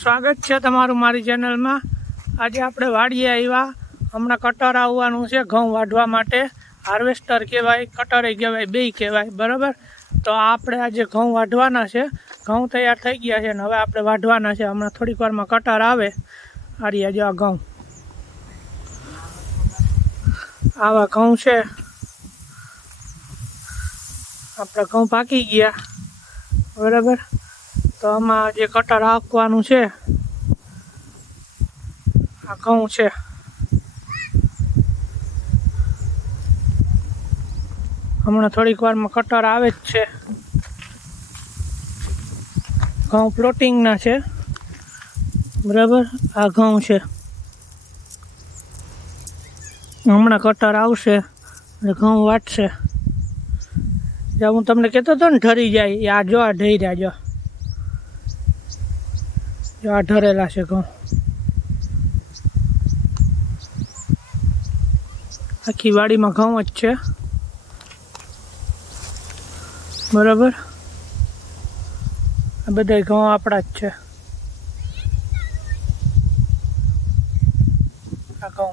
સ્વાગત છે તમારું મારી ચેનલમાં। આજે આપણે વાડીએ આવ્યા। હમણાં કટર આવવાનું છે ઘઉં વાઢવા માટે। હાર્વેસ્ટર કહેવાય, કટરે કહેવાય, બેય કહેવાય, બરાબર। તો આપણે આજે ઘઉં વાઢવાના છે। ઘઉં તૈયાર થઈ ગયા છે ને હવે આપણે વાઢવાના છે। હમણાં થોડીક વારમાં કટર આવે। આ રહ્યા જો આ ઘઉં, આવા ઘઉં છે। આપણે ઘઉં પાકી ગયા, બરાબર। તો આમાં જે કટર આપવાનું છે આ ઘઉં છે। હમણાં થોડીક વારમાં કટર આવે જ છે। ઘઉં પ્લોટિંગના છે, બરાબર। આ ઘઉં છે, હમણાં કટર આવશે એટલે ઘઉં વાટશે। જ્યાં હું તમને કહેતો હતો ને ઢરી જાય, આ જો આ ઢર્યા જો આ ઢરેલા છે ઘઉં। આખી વાડીમાં ઘઉં જ છે, બરાબર। આ બધા ઘઉં આપણા જ છે, આ ઘઉં।